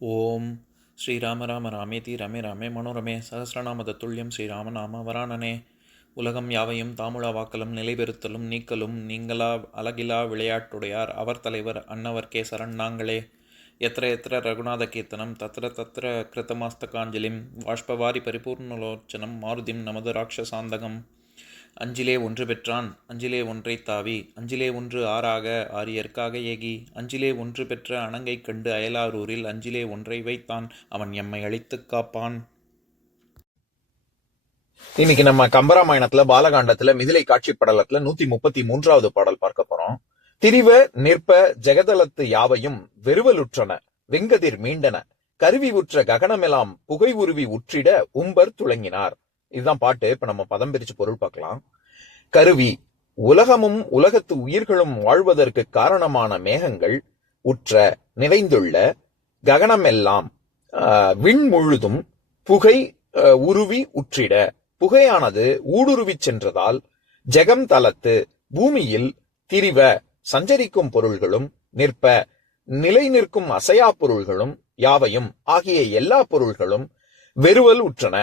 ஓம் ஸ்ரீராம ராம ராமேதி ரமே ராமே மனோரமே சகசிரநாம தத்துல்யம் ஸ்ரீராம நாம வராணனே. உலகம் யாவையும் தாமுழா வாக்கலும் நிலைபெறுத்தலும் நீக்கலும் நீங்களா அழகிலா விளையாட்டுடையார் அவர் தலைவர் அன்னவர் சரண் நாங்களே. எத்திர எத்திர ரகுநாத கீர்த்தனம் தத்திர தத்திர கிருத்தமாஸ்தகாஞ்சலிம் வாஷ்பவாரி பரிபூர்ணலோச்சனம் மாருதிம் நமது ராட்சசாந்தகம். அஞ்சிலே ஒன்று பெற்றான் அஞ்சிலே ஒன்றை தாவி அஞ்சிலே ஒன்று ஆறாக ஆரியர்க்காக ஏகி அஞ்சிலே ஒன்று பெற்ற அணங்கை கண்டு அயலாரூரில் அஞ்சிலே ஒன்றை வைத்தான் அவன் எம்மை அழித்துக் காப்பான். இன்னைக்கு நம்ம கம்பராமாயணத்துல பாலகாண்டத்துல மிதிலை காட்சி படலத்துல 133வது பாடல் பார்க்க போறோம். திரிவ நிற்ப ஜெகதலத்து யாவையும் வெறுவலுற்றன வெங்கதிர் மீண்டன கருவி உற்ற ககனமெல்லாம் புகை உருவி உற்றிட உம்பர் துளங்கினார். இதுதான் பாட்டு. இப்ப நம்ம பதம் பிரிச்சு பொருள் பார்க்கலாம். கருவி, உலகமும் உலகத்து உயிர்களும் வாழ்வதற்கு காரணமான மேகங்கள் உற்ற நிறைந்துள்ள ககனமெல்லாம் விண் முழுதும் புகை உருவி உற்றிட, புகையானது ஊடுருவி சென்றதால் ஜெகம் தலத்து பூமியில் திரிவ சஞ்சரிக்கும் பொருள்களும் நிற்ப நிலை நிற்கும் அசையா பொருள்களும் யாவையும் ஆகிய எல்லா பொருள்களும் வெறுவல் உற்றன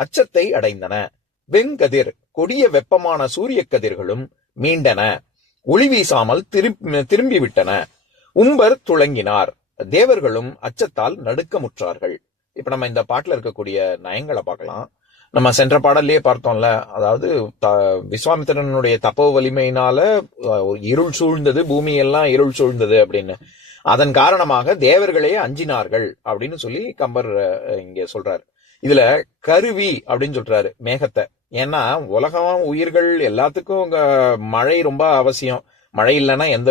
அச்சத்தை அடைந்தன. வெங்கதிர் கொடிய வெப்பமான சூரிய கதிர்களும் மீண்டன ஒளி வீசாமல் திரும்பிவிட்டன. உம்பர் துளங்கினார் தேவர்களும் அச்சத்தால் நடுக்கமுற்றார்கள். இப்ப நம்ம இந்த பாட்டுல இருக்கக்கூடிய நயங்களை பார்க்கலாம். நம்ம சென்ற பாடல்லையே பார்த்தோம்ல, அதாவது விஸ்வாமித்திரனுடைய தப்போ வலிமையினால இருள் சூழ்ந்தது, பூமி எல்லாம் இருள் சூழ்ந்தது அப்படின்னு. அதன் காரணமாக தேவர்களே அஞ்சினார்கள் அப்படின்னு சொல்லி கம்பர் இங்க சொல்றாரு. இதுல கருவி அப்படின்னு சொல்றாரு மேகத்தை. ஏன்னா உலகம் உயிர்கள் எல்லாத்துக்கும் மழை ரொம்ப அவசியம். மழை இல்லைன்னா எந்த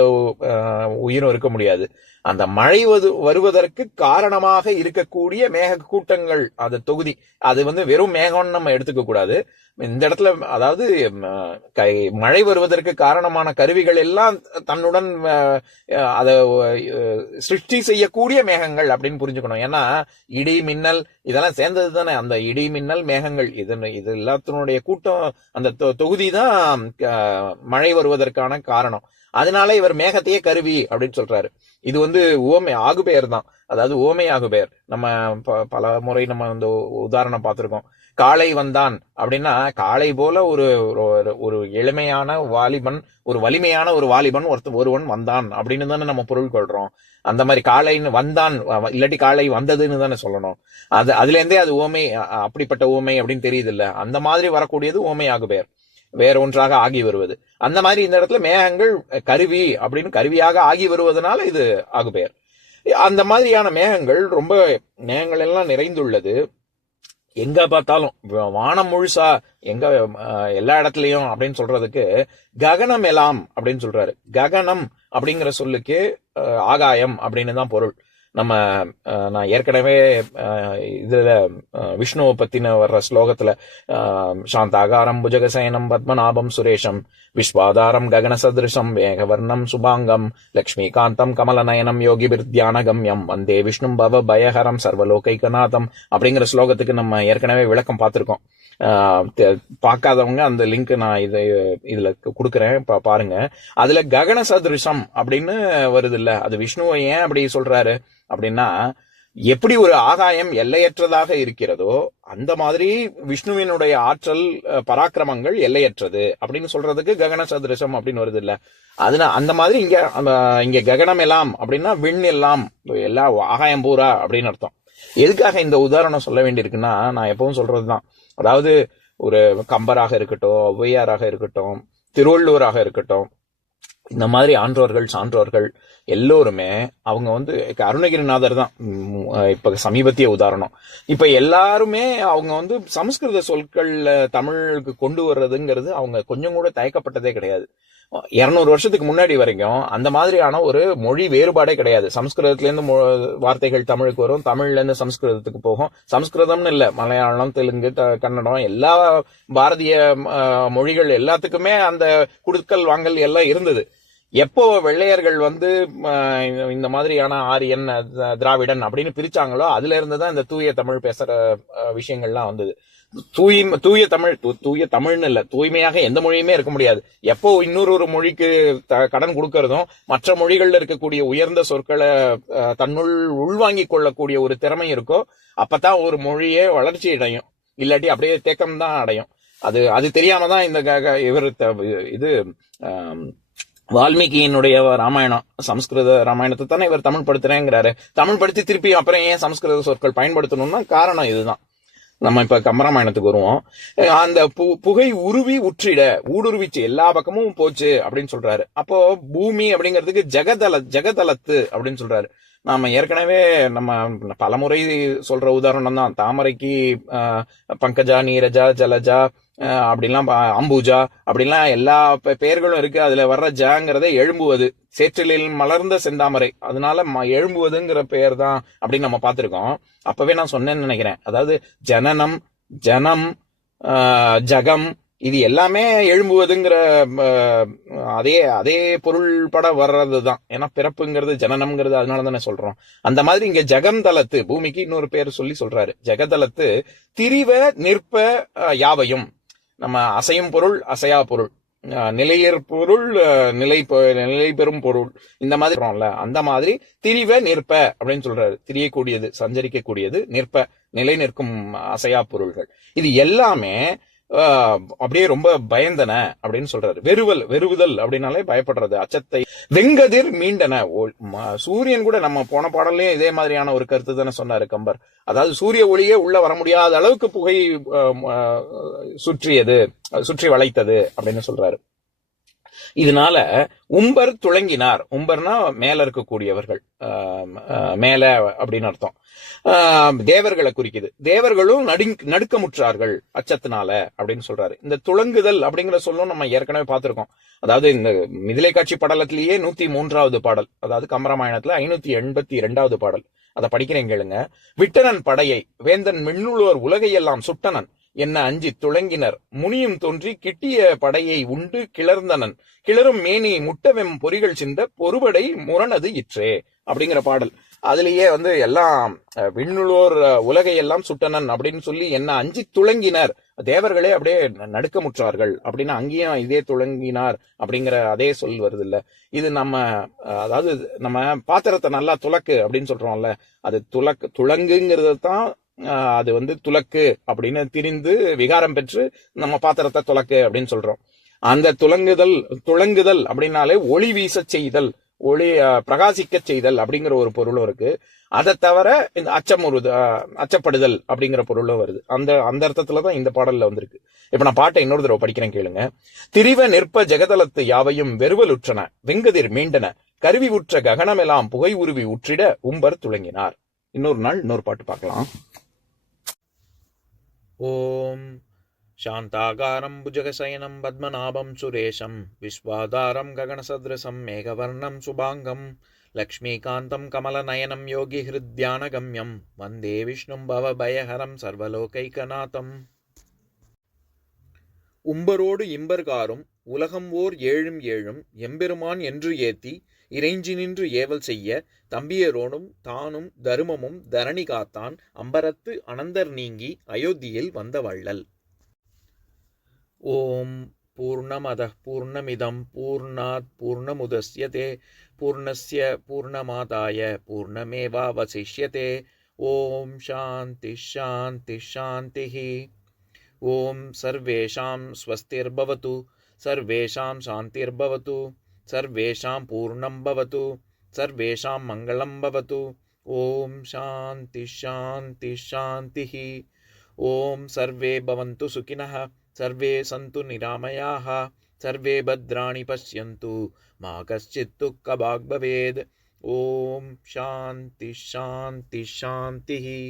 உயிரும் இருக்க முடியாது. அந்த மழை வருவதற்கு காரணமாக இருக்கக்கூடிய மேக கூட்டங்கள், அது தொகுதி, அது வெறும் மேகம்னு நம்ம எடுத்துக்க கூடாது. இந்த இடத்துல அதாவது மழை வருவதற்கு காரணமான கருவிகள் எல்லாம் தன்னுடன் அதை சிருஷ்டி செய்யக்கூடிய மேகங்கள் அப்படின்னு புரிஞ்சுக்கணும். ஏன்னா இடி மின்னல் இதெல்லாம் சேர்ந்தது தானே அந்த இடி மின்னல் மேகங்கள். இது எல்லாத்தினுடைய கூட்டம், அந்த தொகுதி தான் மழை வருவதற்கான காரணம். அதனால இவர் மேகத்தையே கருவி அப்படின்னு சொல்றாரு. இது ஓமை ஆகுபெயர் தான். அதாவது ஓமை ஆகுபெயர். நம்ம பல முறை நம்ம இந்த உதாரணம் பார்த்திருக்கோம். காளை வந்தான் அப்படின்னா காளை போல ஒரு எளிமையான வாலிபன், ஒரு வலிமையான ஒரு வாலிபன் ஒருவன் வந்தான் அப்படின்னு தானே நம்ம பொருள் கொள்றோம். அந்த மாதிரி காளைன்னு வந்தான் இல்லாட்டி காளை வந்ததுன்னு தானே சொல்லணும். அதுல இருந்தே அது ஓமை, அப்படிப்பட்ட ஓமை அப்படின்னு தெரியுது இல்ல. அந்த மாதிரி வரக்கூடியது ஓமை ஆகுபெயர், வேற ஒன்றாக ஆகி வருவது. அந்த மாதிரி இந்த இடத்துல மேகங்கள் கருவி அப்படின்னு கருவியாக ஆகி வருவதனால இது ஆகுபெயர். அந்த மாதிரியான மேகங்கள் எல்லாம் நிறைந்துள்ளது. எங்க பார்த்தாலும் வானம் முழுசா எங்க எல்லா இடத்துலயும் அப்படின்னு சொல்றதுக்கு ககனம் எல்லாம் அப்படின்னு சொல்றாரு. ககனம் அப்படிங்கிற சொல்லுக்கு ஆகாயம் அப்படின்னு தான் பொருள். நான் ஏற்கனவே இதுல விஷ்ணுவை பத்தின வர்ற ஸ்லோகத்துல சாந்தாகாரம் புஜகசயனம் பத்மநாபம் சுரேஷம் விஸ்வாதாரம் ககன சதிருஷம் வேகவர்ணம் சுபாங்கம் லக்ஷ்மிகாந்தம் கமலநயனம் யோகி தியான கம்யம் வந்தே விஷ்ணு பவ பயஹரம் சர்வலோகைகநாதம் அப்படிங்கிற ஸ்லோகத்துக்கு நம்ம ஏற்கனவே விளக்கம் பார்த்திருக்கோம். பார்க்காதவங்க அந்த லிங்க் நான் இதுல கொடுக்குறேன், பாருங்க. அதுல ககன சதிருஷம் அப்படின்னு வருது இல்ல, அது விஷ்ணுவை ஏன் அப்படி சொல்றாரு அப்படின்னா, எப்படி ஒரு ஆகாயம் எல்லையற்றதாக இருக்கிறதோ அந்த மாதிரி விஷ்ணுவினுடைய ஆற்றல் பராக்கிரமங்கள் எல்லையற்றது அப்படின்னு சொல்றதுக்கு ககன சதிருஷம் அப்படின்னு வருது இல்ல. அதுனா அந்த மாதிரி இங்க ககனம் எல்லாம் அப்படின்னா விண் எல்லாம், எல்லா ஆகாயம் பூரா அப்படின்னு அர்த்தம். எதுக்காக இந்த உதாரணம் சொல்ல வேண்டியிருக்குன்னா, நான் எப்பவும் சொல்றதுதான். அதாவது ஒரு கம்பராக இருக்கட்டும், ஔவையாராக இருக்கட்டும், திருவள்ளுவராக இருக்கட்டும், இந்த மாதிரி ஆன்றோர்கள் சான்றோர்கள் எல்லோருமே அவங்க அருணகிரிநாதர் தான் இப்ப சமீபத்திய உதாரணம். இப்ப எல்லாருமே அவங்க சமஸ்கிருத சொற்கள் தமிழுக்கு கொண்டு வர்றதுங்கிறது அவங்க கொஞ்சம் கூட தயக்கப்பட்டதே கிடையாது. 200 வருஷத்துக்கு முன்னாடி வரைக்கும் அந்த மாதிரியான ஒரு மொழி வேறுபாடே கிடையாது. சமஸ்கிருதத்துல இருந்து வார்த்தைகள் தமிழுக்கு வரும், தமிழ்ல இருந்து சமஸ்கிருதத்துக்கு போகும். சமஸ்கிருதம்னு இல்ல, மலையாளம், தெலுங்கு, கன்னடம், எல்லா பாரதிய மொழிகள் எல்லாத்துக்குமே அந்த குடுக்கல் வாங்கல் எல்லாம் இருந்தது. எப்போ வெள்ளையர்கள் வந்து இந்த மாதிரியான ஆரியன் திராவிடன் அப்படின்னு பிரிச்சாங்களோ அதுல இருந்து தான் இந்த தூய தமிழ் பேசுற விஷயங்கள்லாம் வந்தது. தூய தமிழ்னு இல்ல, தூய்மையாக எந்த மொழியுமே இருக்க முடியாது. எப்போ இன்னொரு மொழிக்கு கடன் கொடுக்கறதும் மற்ற மொழிகள்ல இருக்கக்கூடிய உயர்ந்த சொற்களை தன்னுள் உள்வாங்கி கொள்ளக்கூடிய ஒரு திறமை இருக்கோ அப்பதான் ஒரு மொழியே வளர்ச்சி அடையும், இல்லாட்டி அப்படியே தேக்கம் தான் அடையும். அது தெரியாம தான் இந்த இவர் இது வால்மீகியினுடைய ராமாயணம், சமஸ்கிருத ராமாயணத்தை தானே இவர் தமிழ் படுத்துறேங்கிறாரு. தமிழ் படுத்தி திருப்பி அப்புறம் ஏன் சமஸ்கிருத சொற்கள் பயன்படுத்தணும்னா காரணம் இதுதான். நம்ம இப்ப கம்பராமாயணத்துக்கு வருவோம். அந்த புகை உருவி உற்றிட ஊடுருவிச்சு எல்லா பக்கமும் போச்சு அப்படின்னு சொல்றாரு. அப்போ பூமி அப்படிங்கிறதுக்கு ஜெகதலத்து அப்படின்னு சொல்றாரு. நாம ஏற்கனவே நம்ம பலமுறை சொல்ற உதாரணம் தான். தாமரைக்கு பங்கஜா, நீரஜா, ஜலஜா அப்படிலாம், அம்பூஜா அப்படிலாம் எல்லா பெயர்களும் இருக்கு. அதுல வர்ற ஜாங்கிறத எழும்புவது, சேற்றிலில் மலர்ந்த செந்தாமரை, அதனால எழும்புவதுங்கிற பெயர் தான் அப்படின்னு நம்ம பார்த்திருக்கோம். அப்பவே நான் சொன்னேன்னு நினைக்கிறேன். அதாவது ஜனனம், ஜனம், ஜகம், இது எல்லாமே எழும்புவதுங்கிற அதே பொருள் பட வர்றதுதான். ஏன்னா பிறப்புங்கிறது ஜனனம்ங்கிறது அதனால தானே சொல்றோம். அந்த மாதிரி இங்க ஜெகந்தலத்து, பூமிக்கு இன்னொரு பேர் சொல்லி சொல்றாரு. ஜெகதலத்து திரிவ நிற்ப யாவையும், நம்ம அசையும் பொருள், அசையா பொருள், நிலையற் பொருள், நிலை பெறும் பொருள், இந்த மாதிரி அந்த மாதிரி திரிவ நிற்ப அப்படின்னு சொல்றாரு. திரியக்கூடியது, சஞ்சரிக்கக்கூடியது, நிற்ப நிலை நிற்கும் அசையா பொருள்கள், இது எல்லாமே அப்படியே ரொம்ப பயந்தன அப்படின்னு சொல்றாரு. வெறுவுதல் அப்படின்னாலே பயப்படுறது, அச்சத்தை. வெங்கதிர் மீண்டன, சூரியன் கூட நம்ம போன பாடல்லையும் இதே மாதிரியான ஒரு கருத்து தானே சொன்னாரு கம்பர். அதாவது சூரிய ஒளியே உள்ள வர முடியாத அளவுக்கு புகை சுற்றி வளைத்தது அப்படின்னு சொல்றாரு. இதனால உம்பர் துளங்கினார். உம்பர்னா மேல இருக்கக்கூடியவர்கள், மேல அப்படின்னு அர்த்தம். தேவர்களை குறிக்குது. தேவர்களும் நடுக்கமுற்றார்கள் அச்சத்தினால அப்படின்னு சொல்றாரு. இந்த துளங்குதல் அப்படிங்கிற சொல்லும் நம்ம ஏற்கனவே பார்த்திருக்கோம். அதாவது இந்த மிதிலை காட்சி படலத்திலேயே 103வது பாடல், அதாவது கம்பராமாயணத்துல 582வது பாடல், அதை படிக்கிறேன் கேளுங்க. விட்டனன் படையை வேந்தன் மின்னுளோர் உலகையெல்லாம் சுட்டனன் என்ன அஞ்சி துளங்கினர் முனியும் தோன்றி கிட்டிய படையை உண்டு கிளர்ந்தனன் கிளறும் மேனி முட்டவெம் பொறிகள் சிந்த பொறுபடை முரணது இற்றே அப்படிங்கிற பாடல். அதுலயே எல்லாம் விண்ணுளோர் உலகையெல்லாம் சுட்டனன் அப்படின்னு சொல்லி என்ன அஞ்சி துளங்கினர், தேவர்களே அப்படியே நடுக்கமுற்றார்கள் அப்படின்னு அங்கேயும் இதே துளங்கினார் அப்படிங்கிற அதே சொல் வருது இல்ல. இது அதாவது நம்ம பாத்திரத்தை நல்லா துலக்கு அப்படின்னு சொல்றோம்ல, அது துளங்குங்கிறது தான். அது துலக்கு அப்படின்னு திரிந்து விகாரம் பெற்று நம்ம பாத்திரத்தை துலக்கு அப்படின்னு சொல்றோம். அந்த துளங்குதல் அப்படின்னாலே ஒளி வீச செய்தல், ஒளி பிரகாசிக்க செய்தல் அப்படிங்கிற ஒரு பொருளும் இருக்கு. அதை தவிர இந்த அச்சப்படுதல் அப்படிங்கிற பொருளும் வருது. அந்த அர்த்தத்துலதான் இந்த பாடல்ல வந்திருக்கு. இப்ப நான் பாட்டை இன்னொரு தடவை படிக்கிறேன் கேளுங்க. திரிவ நிற்ப ஜெகதலத்து யாவையும் வெறுவலுற்றன வெங்கதிர் மீண்டன கருவி உற்ற ககனமெல்லாம் புகை உருவி உற்றிட உம்பர் துளங்கினார். இன்னொரு நாள் இன்னொரு பாட்டு பார்க்கலாம். ஓம் சாந்தாகாரம் புஜகசயனம் பத்மநாபம் சுரேஷம் விஸ்வாதாரம் ககனசத்ரசம் மேகவர்ணம் சுபாங்கம் லக்ஷ்மீகாந்தம் கமலநயனம் யோகி ஹிருத்யானகம்யம் வந்தே விஷ்ணும் பவபயஹரம் சர்வலோகைகநாதம். உம்பரோடு இம்பர்காரும் உலகம் ஓர் ஏழும் ஏழும் எம்பெருமான் என்று ஏத்தி இறைஞ்சி நின்று ஏவல் செய்ய தம்பியரோடும் தானும் தருமமும் தரணி காத்தான் அம்பரத்து அனந்தர் நீங்கி அயோத்தியில் வந்த வள்ளல். ஓம் பூர்ணமதః பூர்ணமிதம் பூர்ணாத் பூர்ணமுதஸ்யதே பூர்ணஸ்ய பூர்ணமாதாய பூர்ணமேவாவசிஷ்யதே. ஓம் சாந்தி சாந்தி சாந்திஹி. ஓம் சர்வேஷாம் ஸ்வஸ்திர்பவது சர்வேஷாம் சாந்திர்பவது சர்வேஷாம் பூர்ணம் பவது சர்வேஷாம் மங்களம் பவது. ஓம் சாந்தி சாந்தி சாந்திஹி. ஓம் சர்வே பவந்து சுகினஹ சர்வே சந்து நிராமயாஹ சர்வே பத்ராணி பஷ்யந்து மா கஷ்சித் துக்கபாக் பவேத். ஓம் சாந்தி சாந்தி சாந்திஹி.